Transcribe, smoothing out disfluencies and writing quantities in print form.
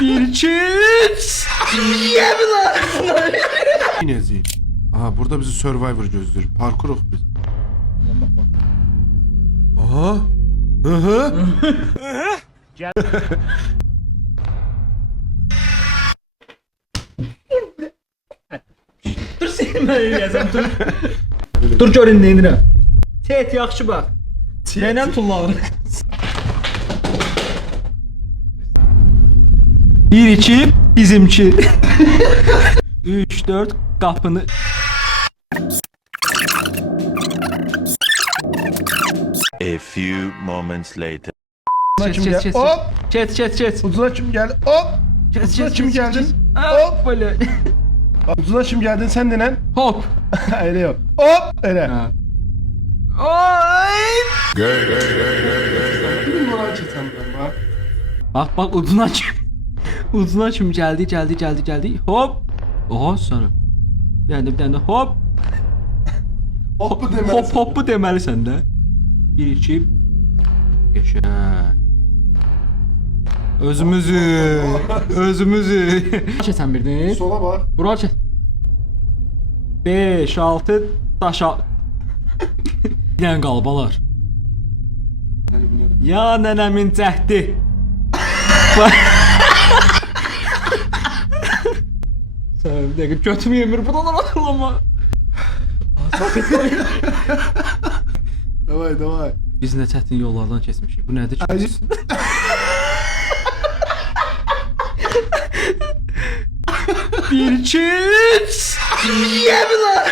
Bir, iki, üç. Yinezi. Aha burada bizi Survivor gözlür. Parkuruk biz. Aha. Hı hı. Dur seni ben yazam dur. Dur görün neyinə. Tet yaxşı bax. Nəylə tullanır? 1 2 bizimki. 3 4 qapını. A few moments later. Kes. Hop. Kes. Uzuna kim geldi? Hop. Uzuna kim geldin? Hop böyle. Uzuna kim geldin sen denen? Hop. Öyle yok. Hop. Öyle. Ha. Oy! Bir numara çeksen ben bak. Bak ucuna kim? Ucuna kim geldi. Hop. Oha sonra. Bir tane hop. Hop bu demelisin. Hop bu deməlisən də. 1 2 Geçən. Özümüzü. Keçən birdin. Sola bak. Bura çək. 5 6 daşa. Yəni qalbalar. Ya nənəmin cəhdi. Sən bir dəqiqə götümü yemir buradan atılama. Davay. Biz nə çətin yollardan keçmişik. Bu nədir ki? Aziz. Bir iki üç. Yemin lan.